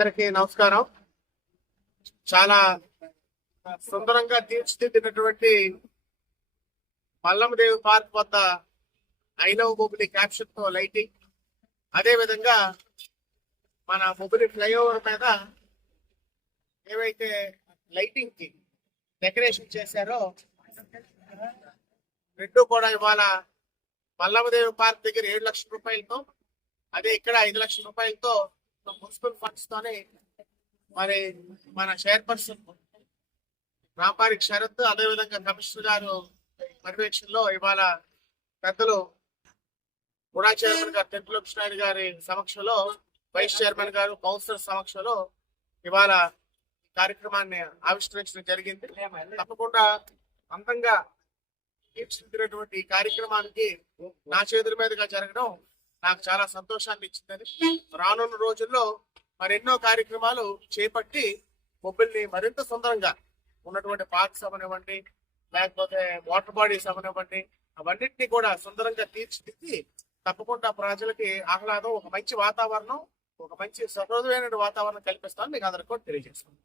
అందరికీ నమస్కారం. చాలా సుందరంగా తీర్చిదిద్దినటువంటి మల్లమ్మదేవి పార్క్ వద్ద ఐనవ్ బొబ్బిలి క్యాప్షన్తో లైటింగ్. అదే విధంగా మన బొబ్బిలి ఫ్లైఓవర్ మీద ఏవైతే లైటింగ్కి డెకరేషన్ చేశారో రెండు కూడా ఇవాళ మల్లమ్మదేవి పార్క్ దగ్గర ఏడు లక్షల రూపాయలతో అదే ఇక్కడ ఐదు లక్షల రూపాయలతో మున్సిపల్ ఫండ్స్ తోనే మరి మన చైర్పర్సన్ రాంపారికి శరత్ అదేవిధంగా కమిషనర్ గారు పర్యవేక్షణలో ఇవాళ పెద్దలు గుడా చైర్మన్ గారు టెంపుల్ కృష్ణాయుడు గారి సమక్షంలో వైస్ చైర్మన్ గారు కౌన్సిలర్ సమక్షంలో ఇవాళ కార్యక్రమాన్ని ఆవిష్కరించడం జరిగింది. తప్పకుండా అందంగా తీర్చిదిద్దినటువంటి ఈ కార్యక్రమానికి నా చేతుల మీదుగా జరగడం నాకు చాలా సంతోషాన్ని ఇచ్చిందని రానున్న రోజుల్లో మరెన్నో కార్యక్రమాలు చేపట్టి మొబైల్ని మరింత సుందరంగా ఉన్నటువంటి పార్క్స్ అవనివ్వండి లేకపోతే వాటర్ బాడీస్ అవనివ్వండి అవన్నిటిని కూడా సుందరంగా తీర్చిదిద్ది తప్పకుండా ప్రజలకి ఆహ్లాదం ఒక మంచి వాతావరణం ఒక మంచి సహృదయమైన వాతావరణం కల్పిస్తామని మీకు అందరికీ కూడా తెలియజేస్తాను